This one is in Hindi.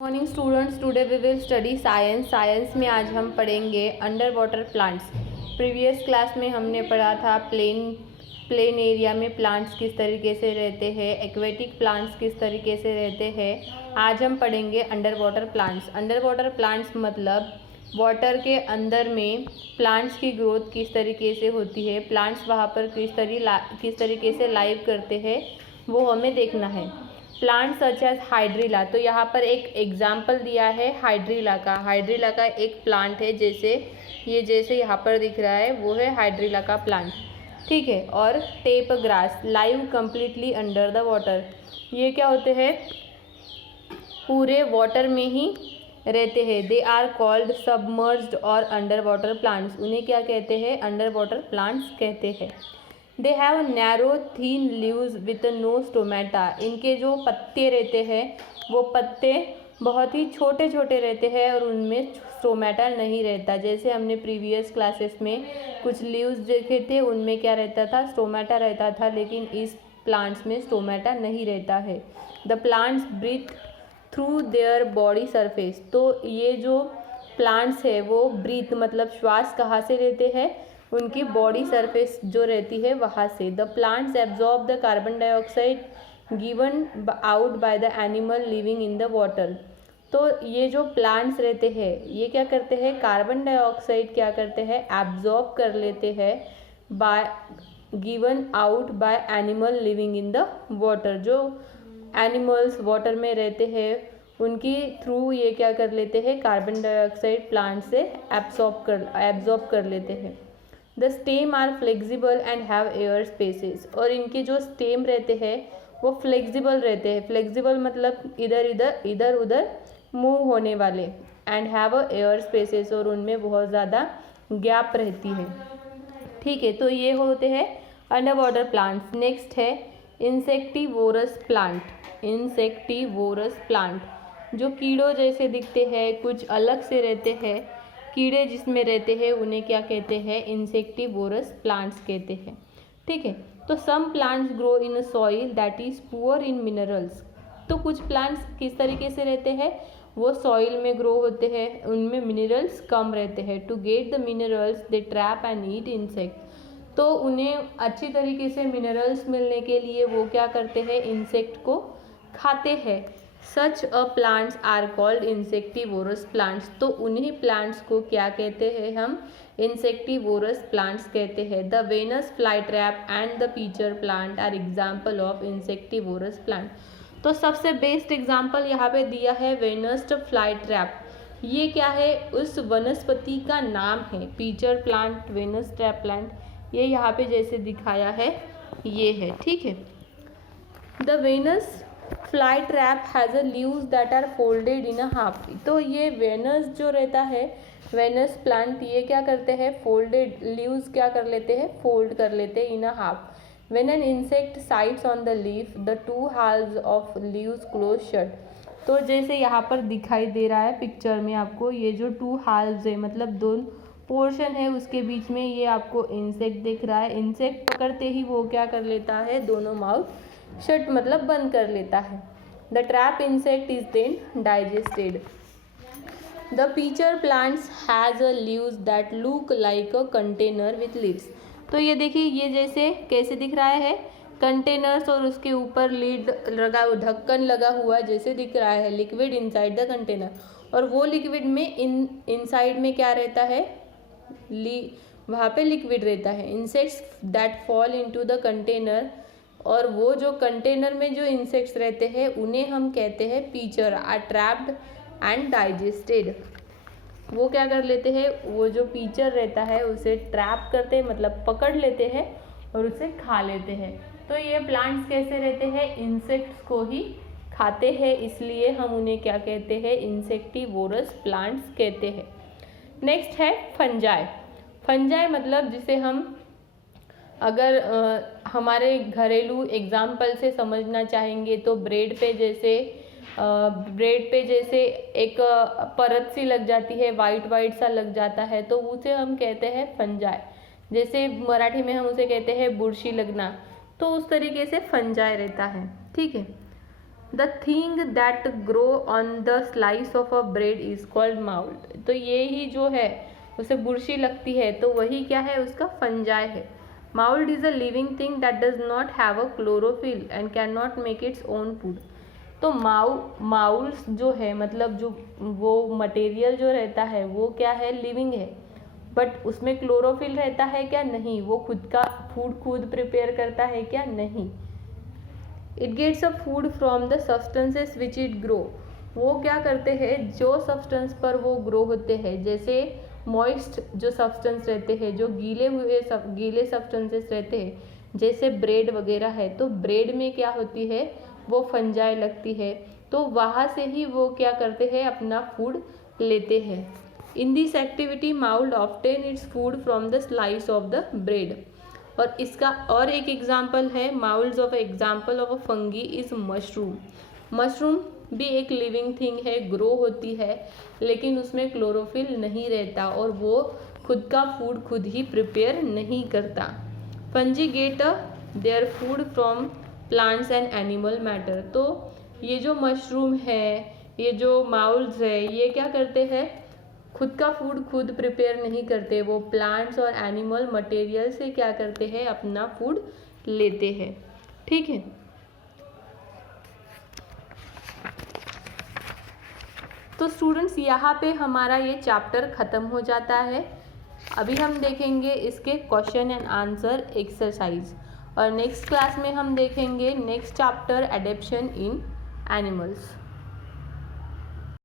Morning students, today we will study science में आज हम पढ़ेंगे under water plants. Previous class में हमने पढ़ा था प्लेन एरिया में प्लांट्स किस तरीके से रहते हैं, एक्वेटिक प्लांट्स किस तरीके से रहते हैं। आज हम पढ़ेंगे under water plants. Under water plants मतलब वाटर के अंदर में प्लांट्स की ग्रोथ किस तरीके से होती है, प्लांट्स वहाँ पर किस तरीके से लाइव करते हैं, वो हमें देखना है। प्लांट सच एज हाइड्रिला, तो यहाँ पर एक एग्जाम्पल दिया है हाइड्रिला का एक प्लांट है, जैसे यहाँ पर दिख रहा है वो है हाइड्रिला का प्लांट, ठीक है। और tape grass live completely under the water, ये क्या होते हैं, पूरे वाटर में ही रहते हैं। दे आर कॉल्ड सबमर्ज्ड और अंडर वाटर प्लांट्स, उन्हें क्या कहते हैं, अंडर वाटर प्लांट्स कहते हैं। They have narrow thin leaves with no stomata, इनके जो पत्ते रहते हैं वो पत्ते बहुत ही छोटे छोटे रहते हैं और उनमें स्टोमेटा नहीं रहता। जैसे हमने प्रीवियस क्लासेस में कुछ लीव्स देखे थे, उनमें क्या रहता था, स्टोमेटा रहता था, लेकिन इस प्लांट्स में स्टोमेटा नहीं रहता है। The plants breathe through their body surface, तो ये जो प्लांट्स है वो ब्रीथ मतलब श्वास कहाँ से लेते हैं, उनकी बॉडी सरफेस जो रहती है वहाँ से। The plants absorb the carbon dioxide given out by the animal living in the water, तो ये जो प्लांट्स रहते हैं ये क्या करते हैं, कार्बन डाइऑक्साइड क्या करते हैं, एब्जॉर्ब कर लेते हैं bye given out by animal living in the water. जो एनिमल्स वाटर में रहते हैं उनकी थ्रू ये क्या कर लेते हैं, कार्बन डाइऑक्साइड प्लांट से एब्जॉर्ब कर लेते हैं। The stem are flexible and have air spaces, और इनके जो स्टेम रहते हैं वो फ्लेक्सिबल रहते हैं। फ्लेक्सिबल मतलब इधर उधर मूव होने वाले, and have a air spaces, और उनमें बहुत ज़्यादा गैप रहती है, ठीक है। तो ये होते हैं अंडर वाटर प्लांट्स। नेक्स्ट है इंसेक्टिवोरस प्लांट, जो कीड़ों जैसे दिखते हैं, कुछ अलग से रहते हैं, कीड़े जिसमें रहते हैं उन्हें क्या कहते हैं, इंसेक्टिवोरस प्लांट्स कहते हैं, ठीक है। तो some plants grow in a soil that is poor in minerals, तो कुछ प्लांट्स किस तरीके से रहते हैं, वो सॉइल में ग्रो होते हैं, उनमें मिनरल्स कम रहते हैं। To get the minerals they trap and eat insect, तो उन्हें अच्छी तरीके से मिनरल्स मिलने के लिए वो क्या करते हैं, इंसेक्ट को खाते हैं। Such a plants are called insectivorous plants, तो उन्हीं प्लांट्स को क्या कहते हैं हम, इंसेक्टिवोरस प्लांट्स कहते हैं। The Venus fly trap and the pitcher plant are example of insectivorous plant, तो सबसे बेस्ट एग्जाम्पल यहाँ पे दिया है वेनस फ्लाई ट्रैप। ये क्या है, उस वनस्पति का नाम है, pitcher plant, Venus trap plant, ये यहाँ पे जैसे दिखाया है ये है, ठीक है। The Venus fly trap has a leaves that are folded in a half, तो ये वेनस जो रहता है, वेनस प्लांट, ये क्या करते हैं, फोल्डेड लीव्स क्या कर लेते हैं, फोल्ड कर लेते हैं in a half. When an insect sits on the leaf the two halves of leaves close shut, तो जैसे यहाँ पर दिखाई दे रहा है पिक्चर में आपको, ये जो टू हाल्व्स है मतलब दो पोर्शन है उसके बीच में ये आपको इंसेक्ट दिख रहा है। इंसेक्ट पकड़ते ही वो क्या कर लेता है, दोनों माउथ शट मतलब बंद कर लेता है। The trap insect is then digested. The pitcher plants has a leaves that look like a container with leaves, तो ये देखिए ये जैसे कैसे दिख रहा है, कंटेनर्स और उसके ऊपर लीड लगा, ढक्कन लगा हुआ जैसे दिख रहा है, लिक्विड इनसाइड द कंटेनर, और वो लिक्विड में इनसाइड में क्या रहता है, वहाँ पे लिक्विड रहता है। Insects that fall into the container, और वो जो कंटेनर में जो इंसेक्ट्स रहते हैं उन्हें हम कहते हैं pitcher, are trapped and digested. वो क्या कर लेते हैं, वो जो पीचर रहता है उसे ट्रैप करते हैं मतलब पकड़ लेते हैं और उसे खा लेते हैं। तो ये प्लांट्स कैसे रहते हैं, इंसेक्ट्स को ही खाते हैं, इसलिए हम उन्हें क्या कहते हैं, इंसेक्टिवोरस प्लांट्स कहते हैं। नेक्स्ट है फंजाई मतलब जिसे हम अगर हमारे घरेलू एग्जाम्पल से समझना चाहेंगे तो ब्रेड पे जैसे एक परत सी लग जाती है, वाइट सा लग जाता है, तो उसे हम कहते हैं फंजाई। जैसे मराठी में हम उसे कहते हैं बुरशी लगना, तो उस तरीके से फंजाई रहता है, ठीक है। The thing that grow on the slice of a bread is called mould. तो ये ही जो है उसे बुरशी लगती है तो वही क्या है, उसका फंजाई है। Mould is a living thing that does not have a chlorophyll and can not make its own food. तो माउल्स जो है मतलब जो वो मटेरियल जो रहता है वो क्या है, लिविंग है, बट उसमें क्लोरोफिल रहता है क्या, नहीं। वो खुद का फूड खुद प्रिपेयर करता है क्या, नहीं। It gets a food from the substances which it grow. वो क्या करते हैं, जो सब्सटेंस पर वो ग्रो होते हैं, जैसे मॉइस्ट जो सब्सटेंस रहते हैं, जो गीले सब्सटेंसेस रहते हैं, जैसे ब्रेड वगैरह है, तो ब्रेड में क्या होती है, वो फंजाई लगती है, तो वहाँ से ही वो क्या करते हैं, अपना फूड लेते हैं। In this activity mould obtain its food from the slice of the bread. और इसका और एक एग्जाम्पल है, moulds of example of a fungi is mushroom. Mushroom भी एक लिविंग थिंग है, ग्रो होती है, लेकिन उसमें क्लोरोफिल नहीं रहता और वो खुद का फूड खुद ही प्रिपेयर नहीं करता। Fungi get their food from plants and animal matter. तो ये जो मशरूम है, ये जो माउल्स है, ये क्या करते हैं, खुद का फूड खुद प्रिपेयर नहीं करते, वो प्लांट्स और एनिमल मटेरियल से क्या करते हैं, अपना फूड लेते हैं। ठीक है, तो स्टूडेंट्स यहाँ पे हमारा ये चैप्टर ख़त्म हो जाता है। अभी हम देखेंगे इसके क्वेश्चन एंड आंसर एक्सरसाइज, और नेक्स्ट क्लास में हम देखेंगे नेक्स्ट चैप्टर एडेप्शन इन एनिमल्स।